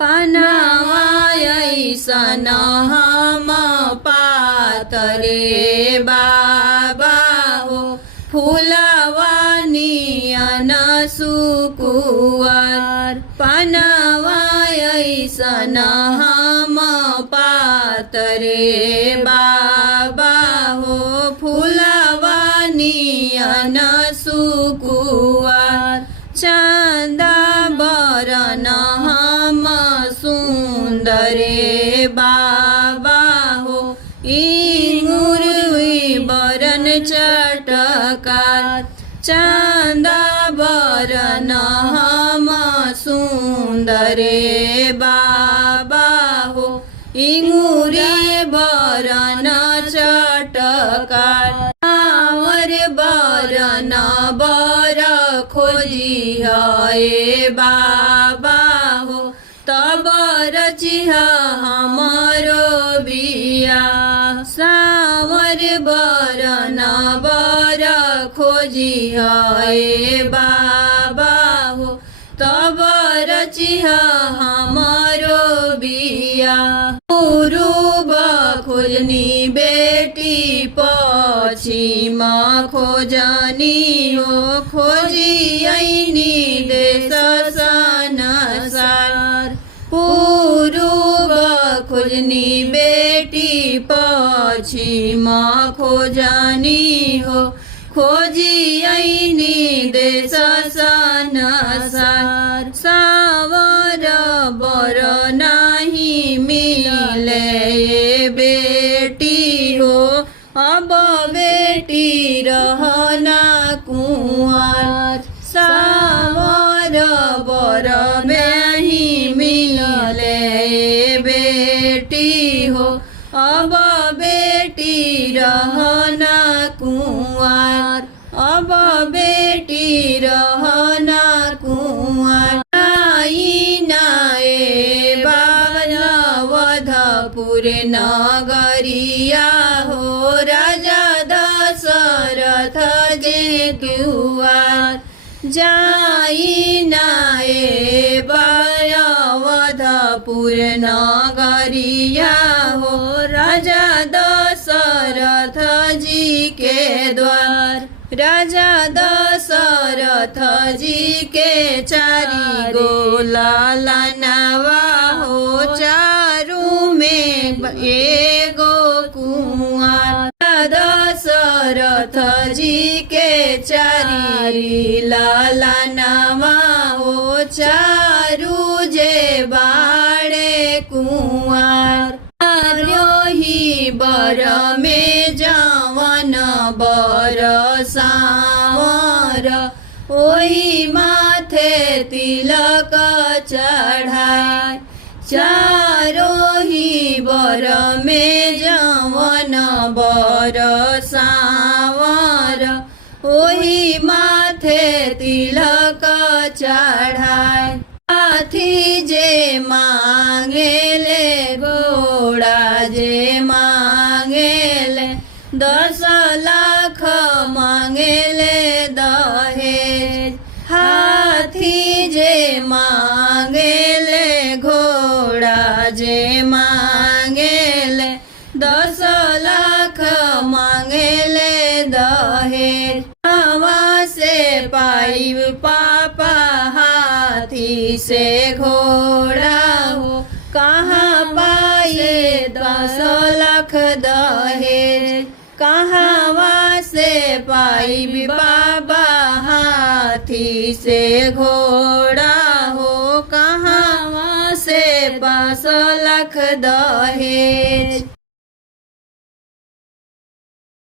पनावा ऐसन हम पातरे बाबा हो फूलवा नियन सुकुवार। पनावा ऐसन हम पातरे बाबा हो फूलवा नियन सुकुवार। चंदा बरन हम सुंदरे बाबा हो इंगुरवी बरन चटकार। चंदा बरन हम सुंदरे बाबा हो इंगुरी बरन चटकार। आवर बरन बर खोजी है बाबा हो तब रचिह हमारो बिया। सावर बरन बर खोजी है बाबा हो तब रचिह हमारो बिया। पूर्व खोजनी बेटी पश्चिम खोजनी हो खोजी ऐनी देश संसार। पूर्व खोजनी बेटी पश्चिम खोजनी हो खोजी ऐनी देश संसार। सावर बर नहीं मिले बेटी हो अब बेटी रहना कुंवर। सावर बर नहीं मिले बेटी हो अब बेटी रहना कुंवर। अब बेटी रहना कुंवर। वधपुर नगरिया हो राजा दशरथ जे दुआर। जाई नाए वधपुर नगरिया हो राजा दशरथ जी के द्वार। राजा दशरथ जी के चारी गो लालनवा हो चारू में एगो कुंवर। दशरथ जी के चारी लालनवा हो चारू जे बाड़े कुंवर। रोही बर में जवन बर सांवर ओही माथे तिलक चढ़ाए। चारोही बर में जवन बर सांवर ओही माथे तिलक चढ़ाए। हाथी जे मांगेले घोड़ा जे मांगेले 10 लाख मांगेले दहेज। हाथी जे मांगेले घोड़ा जे मांगेले 10 लाख मांगेले दहेज। हवा से पाइब पापा हाथी से घोड़ा हो कहाँ पाए 10 लाख दहेज। कहाँ से पाइब बाबा हाथी से घोड़ा हो कहाँ से 5 लाख दहेज।